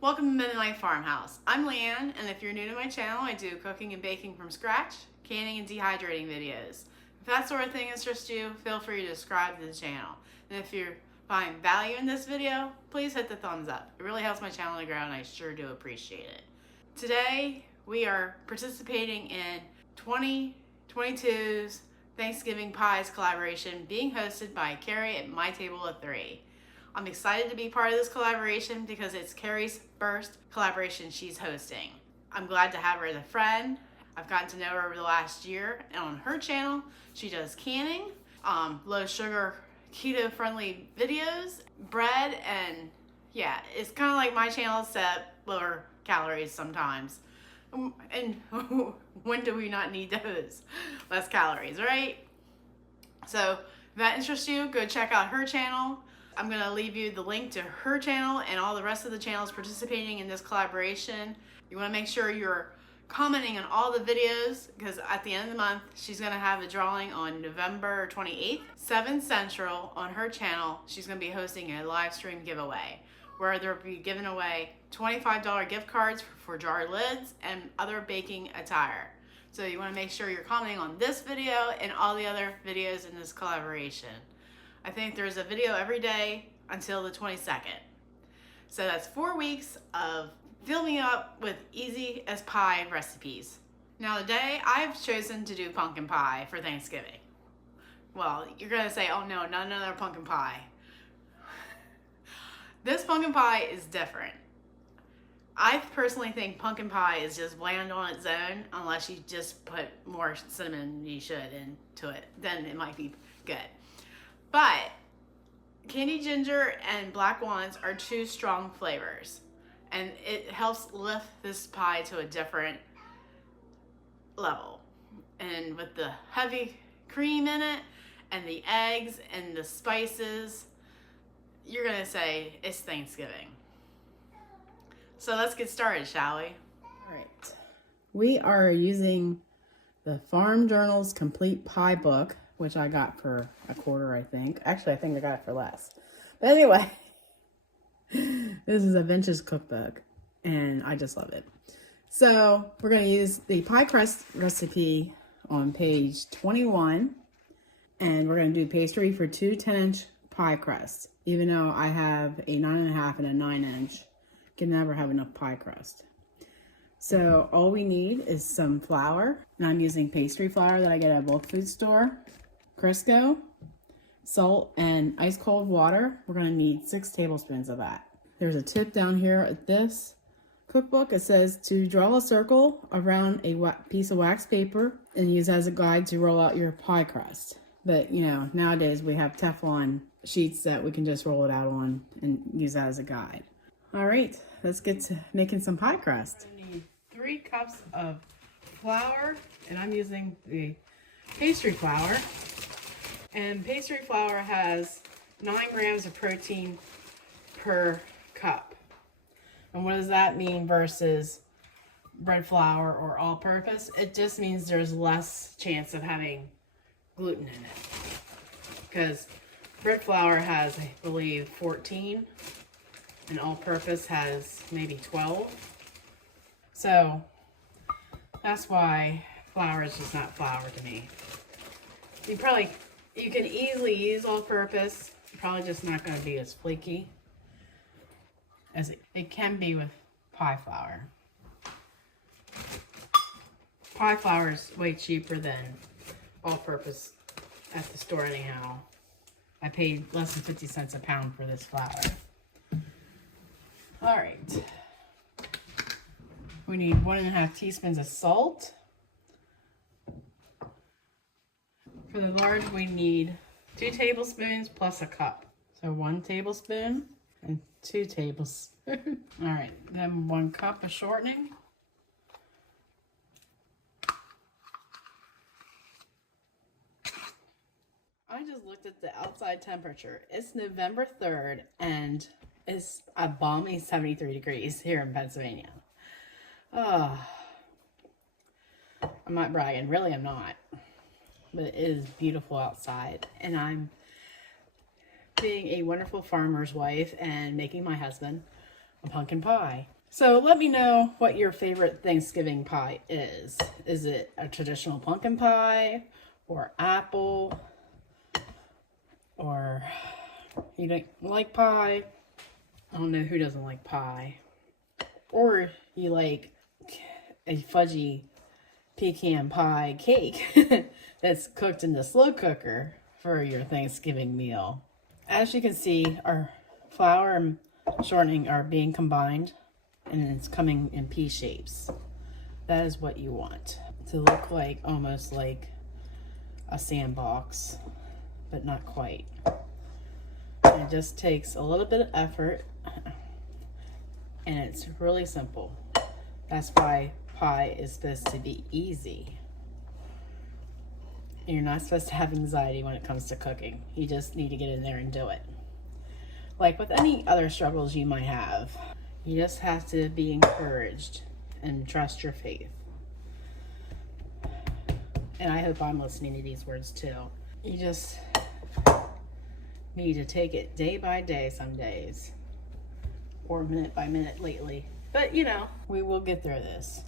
Welcome to Mennonite Farmhouse. I'm Leanne, and if you're new to my channel, I do cooking and baking from scratch, canning and dehydrating videos. If that sort of thing interests you, feel free to subscribe to the channel. And if you find value in this video, please hit the thumbs up. It really helps my channel to grow, and I sure do appreciate it. Today, we are participating in 2022's Thanksgiving Pies collaboration being hosted by Carrie at My Table of Three. I'm excited to be part of this collaboration because it's Carrie's first collaboration she's hosting. I'm glad to have her as a friend. I've gotten to know her over the last year, and on her channel, she does canning, low sugar, keto friendly videos, bread, and yeah, it's kind of like my channel except lower calories sometimes. And when do we not need those? Less calories, right? So if that interests you, go check out her channel. I'm going to leave you the link to her channel and all the rest of the channels participating in this collaboration. You want to make sure you're commenting on all the videos because at the end of the month, she's going to have a drawing on November 28th, 7 Central on her channel. She's going to be hosting a live stream giveaway where they'll be giving away $25 gift cards for jar lids and other baking attire. So you want to make sure you're commenting on this video and all the other videos in this collaboration. I think there's a video every day until the 22nd. So that's 4 weeks of filling you up with easy as pie recipes. Now today I've chosen to do pumpkin pie for Thanksgiving. Well, you're gonna say, oh no, not another pumpkin pie. This pumpkin pie is different. I personally think pumpkin pie is just bland on its own unless you just put more cinnamon than you should into it. Then it might be good. But candied ginger and black walnuts are two strong flavors, and it helps lift this pie to a different level. And with the heavy cream in it and the eggs and the spices, you're gonna say it's Thanksgiving. So let's get started, shall we? All right. We are using the Farm Journal's Complete Pie Book, which I got for $1.25, I think. Actually, I think I got it for less. But anyway, this is a vintage cookbook, and I just love it. So we're going to use the pie crust recipe on page 21, and we're going to do pastry for 2 10-inch pie crusts. Even though I have a 9.5 and a 9-inch, can never have enough pie crust. So all we need is some flour, and I'm using pastry flour that I get at a bulk food store. Crisco, salt, and ice cold water. We're going to need 6 tablespoons of that. There's a tip down here at this cookbook. It says to draw a circle around a piece of wax paper and use as a guide to roll out your pie crust. But you know, nowadays we have Teflon sheets that we can just roll it out on and use that as a guide. All right, let's get to making some pie crust. I need 3 cups of flour, and I'm using the pastry flour. And pastry flour has 9 grams of protein per cup. And what does that mean versus bread flour or all-purpose? It just means there's less chance of having gluten in it. Because bread flour has, I believe, 14, and all-purpose has maybe 12. So that's why flour is just not flour to me. You can easily use all-purpose, probably just not going to be as flaky as it can be with pie flour. Pie flour is way cheaper than all-purpose at the store anyhow. I paid less than 50 cents a pound for this flour. All right. We need 1.5 teaspoons of salt. For the large, we need 2 tablespoons plus a cup. So 1 tablespoon and 2 tablespoons. All right, then 1 cup of shortening. I just looked at the outside temperature. It's November 3rd, and it's a balmy 73 degrees here in Pennsylvania. I'm not bragging. Really, I'm not. But it is beautiful outside, and I'm being a wonderful farmer's wife and making my husband a pumpkin pie. So let me know what your favorite Thanksgiving pie is. Is it a traditional pumpkin pie or apple? Or you don't like pie? I don't know who doesn't like pie. Or you like a fudgy pecan pie cake that's cooked in the slow cooker for your Thanksgiving meal. As you can see, our flour and shortening are being combined and it's coming in pea shapes. That is what you want to look like, almost like a sandbox, but not quite. And it just takes a little bit of effort and it's really simple. That's why pie is supposed to be easy. You're not supposed to have anxiety when it comes to cooking. You just need to get in there and do it. Like with any other struggles you might have, you just have to be encouraged and trust your faith. And I hope I'm listening to these words too. You just need to take it day by day some days, or minute by minute lately. But you know, we will get through this.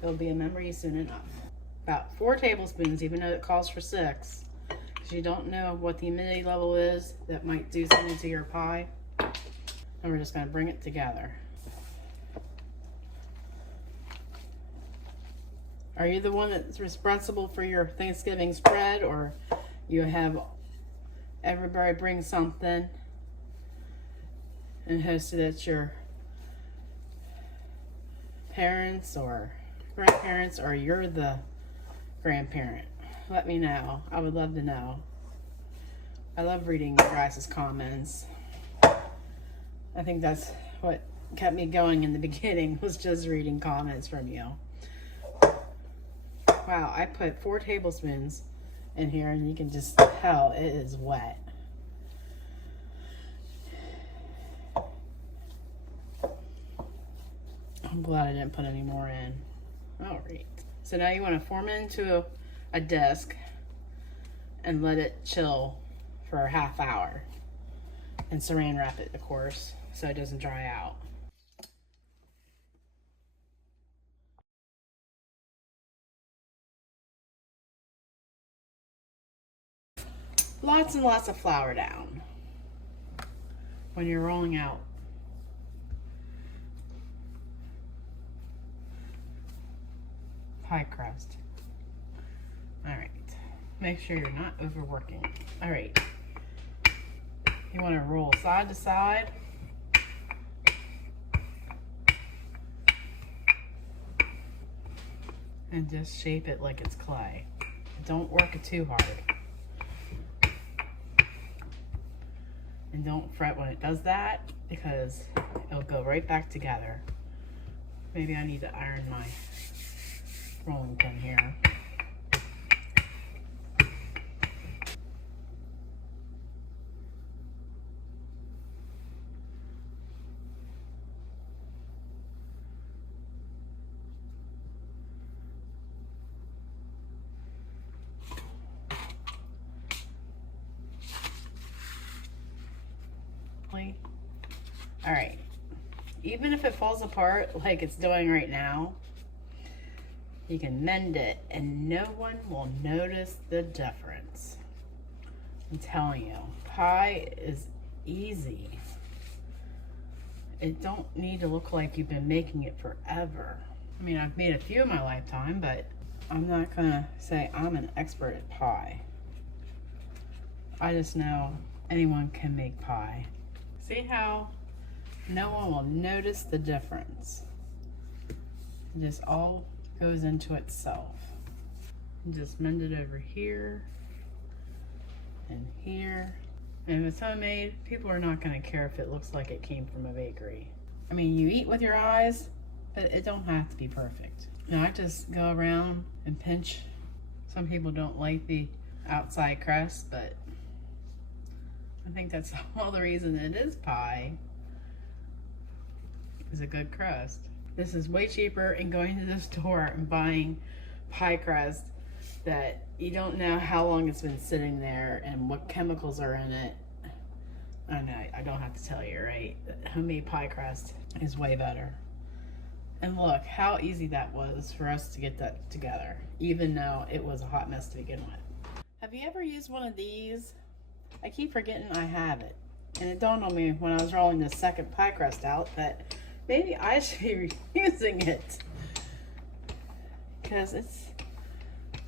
It'll be a memory soon enough. About 4 tablespoons, even though it calls for 6. Because you don't know what the humidity level is. That might do something to your pie. And we're just going to bring it together. Are you the one that's responsible for your Thanksgiving spread, or you have everybody bring something and host it at your parents or grandparents, or you're the grandparent? Let me know. I would love to know. I love reading your guys' comments. I think that's what kept me going in the beginning, was just reading comments from you. Wow, I put 4 tablespoons in here and you can just tell it is wet. I'm glad I didn't put any more in. All right. So now you want to form it into a disc and let it chill for a half hour. And saran wrap it, of course, so it doesn't dry out. Lots and lots of flour down when you're rolling out. Pie crust. All right. Make sure you're not overworking. All right. You want to roll side to side. And just shape it like it's clay. Don't work it too hard. And don't fret when it does that, because it'll go right back together. Maybe I need to iron my rolling pin here. All right, even if it falls apart like it's doing right now, you can mend it and no one will notice the difference. I'm telling you, pie is easy. It don't need to look like you've been making it forever. I mean, I've made a few in my lifetime, but I'm not gonna say I'm an expert at pie. I just know anyone can make pie. See how no one will notice the difference? It just all goes into itself. And just mend it over here and here. And if it's homemade, people are not going to care if it looks like it came from a bakery. I mean, you eat with your eyes, but it don't have to be perfect. Now I just go around and pinch. Some people don't like the outside crust, but I think that's all the reason it is pie, is a good crust. This is way cheaper than going to the store and buying pie crust that you don't know how long it's been sitting there and what chemicals are in it. I know, I don't have to tell you, right? Homemade pie crust is way better. And look how easy that was for us to get that together, even though it was a hot mess to begin with. Have you ever used one of these? I keep forgetting I have it. And it dawned on me when I was rolling the second pie crust out that maybe I should be using it. Because it's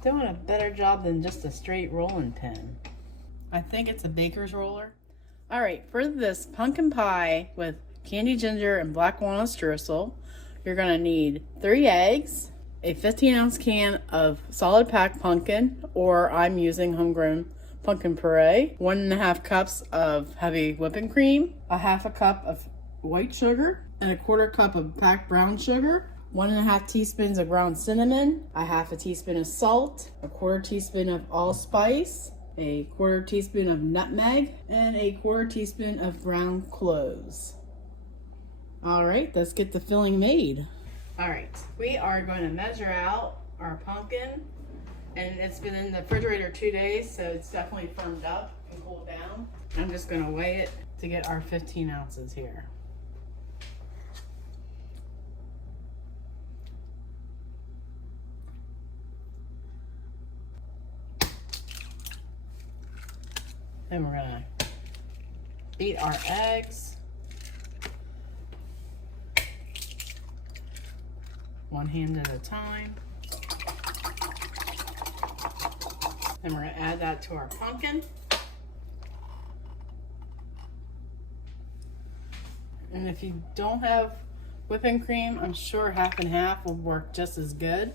doing a better job than just a straight rolling pin. I think it's a baker's roller. Alright, for this pumpkin pie with candied ginger and black walnut streusel, you're going to need 3 eggs, a 15-ounce can of solid packed pumpkin, or I'm using homegrown pumpkin puree, 1.5 cups of heavy whipping cream, a 1/2 cup of white sugar, and a 1/4 cup of packed brown sugar, 1.5 teaspoons of ground cinnamon, a 1/2 teaspoon of salt, a 1/4 teaspoon of allspice, a 1/4 teaspoon of nutmeg, and a 1/4 teaspoon of ground cloves. All right, let's get the filling made. All right, we are going to measure out our pumpkin, and it's been in the refrigerator 2 days, so it's definitely firmed up and cooled down. I'm just going to weigh it to get our 15 ounces here. Then we're going to beat our eggs. One hand at a time. Then we're going to add that to our pumpkin. And if you don't have whipping cream, I'm sure 1/2 and 1/2 will work just as good.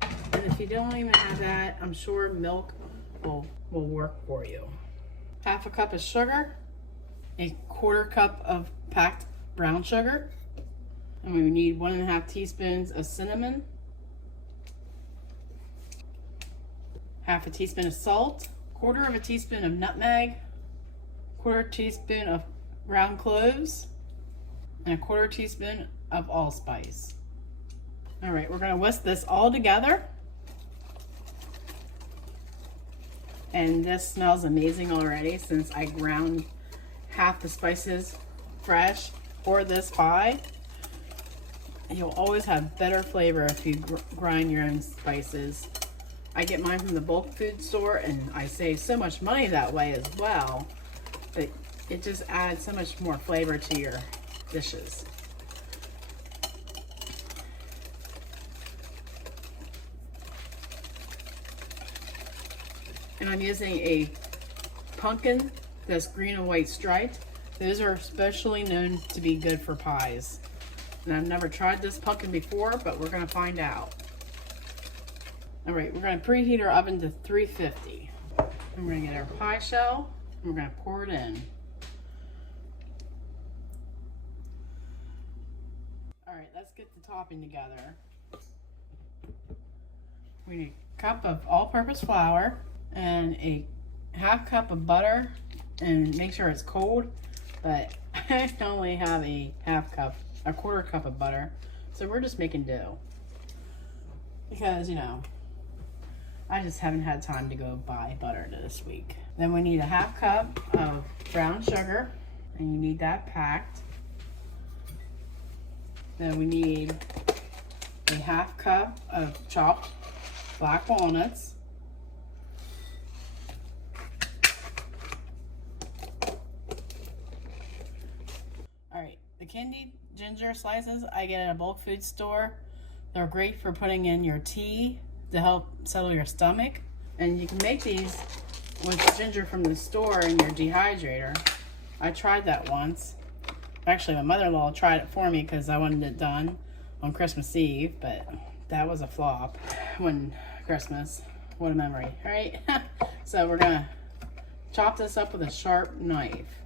And if you don't even have that, I'm sure milk will work for you. 1/2 cup of sugar, a 1/4 cup of packed brown sugar, and we need 1.5 teaspoons of cinnamon, 1/2 teaspoon of salt, 1/4 teaspoon of nutmeg, 1/4 teaspoon of ground cloves, and a 1/4 teaspoon of allspice. All right, we're gonna whisk this all together. And this smells amazing already since I ground 1/2 the spices fresh for this pie. You'll always have better flavor if you grind your own spices. I get mine from the bulk food store and I save so much money that way as well. But it just adds so much more flavor to your dishes. And I'm using a pumpkin that's green and white striped. Those are especially known to be good for pies. And I've never tried this pumpkin before, but we're gonna find out. All right, we're gonna preheat our oven to 350. And we're gonna get our pie shell, and we're gonna pour it in. All right, let's get the topping together. We need a cup of all-purpose flour and a 1/2 cup of butter, and make sure it's cold, but I only have a 1/2 cup, a 1/4 cup of butter, so we're just making do because, you know, I just haven't had time to go buy butter this week. Then we need a 1/2 cup of brown sugar, and you need that packed. Then we need a 1/2 cup of chopped black walnuts. Alright, the candied ginger slices I get at a bulk food store. They're great for putting in your tea to help settle your stomach. And you can make these with ginger from the store in your dehydrator. I tried that once. Actually, my mother-in-law tried it for me because I wanted it done on Christmas Eve, but that was a flop when Christmas. What a memory, right? So we're gonna chop this up with a sharp knife.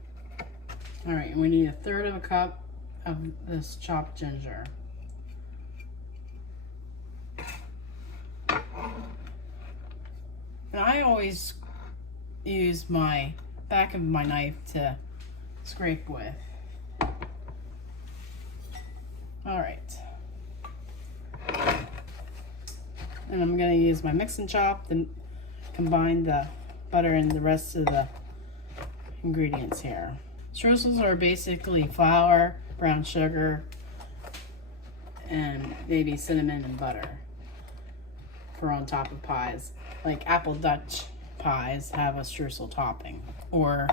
All right, and we need 1/3 cup of this chopped ginger. And I always use my back of my knife to scrape with. All right. And I'm gonna use my mix and chop to combine the butter in the rest of the ingredients here. Streusels are basically flour, brown sugar, and maybe cinnamon and butter for on top of pies. Like apple Dutch pies have a streusel topping, or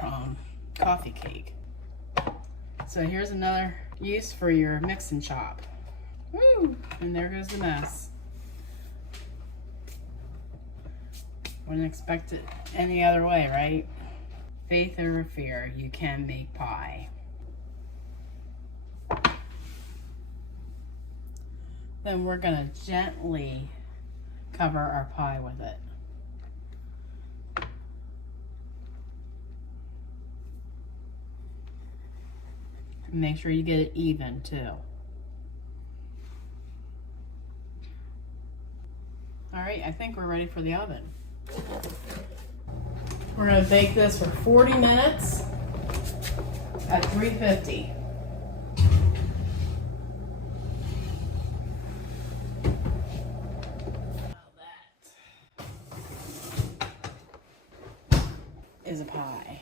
coffee cake. So here's another use for your mix and chop. Woo! And there goes the mess. Wouldn't expect it any other way, right? Faith over fear, you can make pie. Then we're gonna gently cover our pie with it. And make sure you get it even too. All right, I think we're ready for the oven. We're gonna bake this for 40 minutes at 350. Now that is a pie.